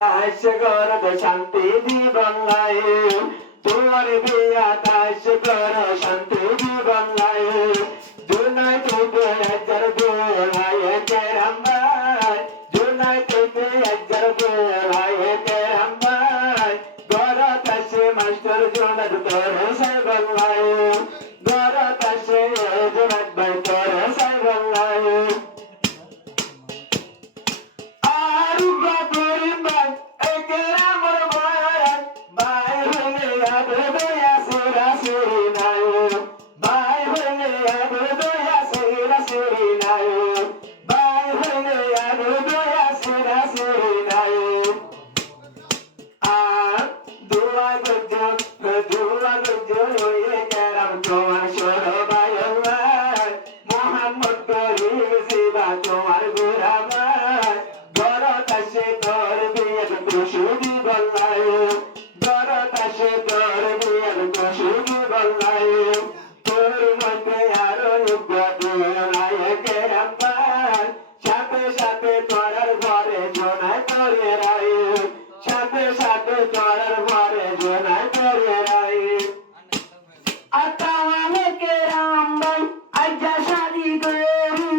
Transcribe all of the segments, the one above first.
আশগর শান্তি জীবনলাই তোমার বিয়া আশগর শান্তি জীবনলাই দুনাই থেকে একবার বোলায় কেরামবাই দুনাই থেকে একবার বোলায় কেরামবাই গরত আসে মাস্টার জোনার তোর সাইবল্লাই গরত আসে জোনার ভাই তোর সাইবল্লাই তোমার গোরাবাই গরত আসে তোর বিয়ের কুসুদি বল্লাই গরত আসে তোর বিয়ের কুসুদি বল্লাই তোর মধ্যে আরো কেরাম্বার সাথে সাথে তোরার ঘরে জোনায় তোরে রাই সাথে সাথে তোরার ঘরে জোনায় তোরে রাই আতাওয়ালে কেরাম্বার আজ্জা শাদি করি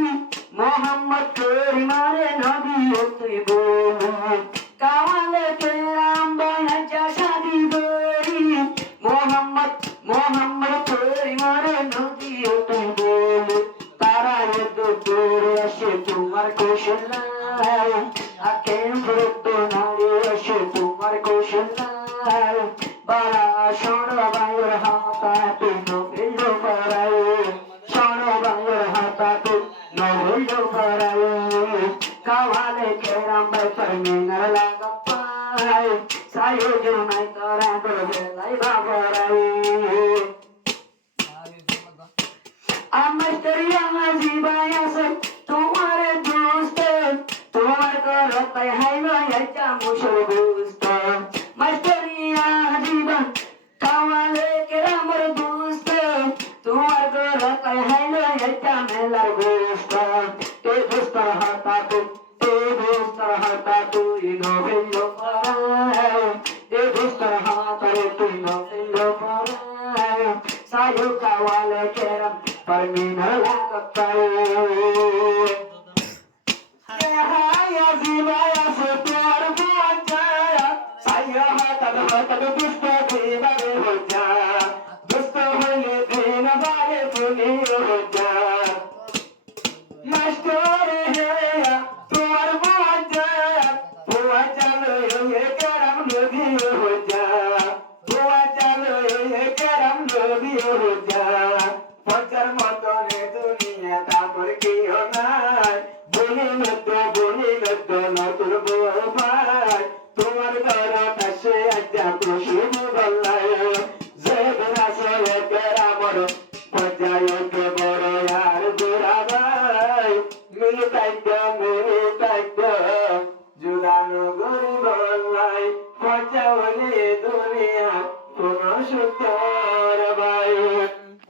মোহাম্মদ করিমারে নবী তুই বল কাওয়ালে কেরাম্বার আজ্জা শাদি করি মোহাম্মদ করিমারে নবী তুই বল তারা তো তোর আসে তোমার কৌশল্যায় আকেম ভক্ত নারী আসে তোমার কৌশল্যায় বারা শোনো বায়ুর হাতা তুই নবীল করাই শোনো বায়ুর হাতা তুই নবীল করাই কাওয়ালে কেরাম্বার পরমিনার লাগাপাই সায়ো জুনাই তোরা বেলাই বাবরাই আমার তরিয়া জীবাই আছে তোমার দোস্ত তোমার করতাই হাইলো একটা মুশল দোস্ত মাস্টারিয়া জীবন কাওয়ালে কেরামর দোস্ত তোমার করতাই হাইলো একটা মেলার গোস্ত এ দোস্ত হাতা তুই নবেল করাই এ দোস্ত হাতা তুই নবেল করাই সায়ো কাওয়ালে কেরাম परमीना लागताय या जीवाया सुतार बोचा साया हातात दुष्ट देवारे होजा दुष्ट होले दिन बारे पुनी होजा मास्टर हे तुमार बोचा लो ये करम नदी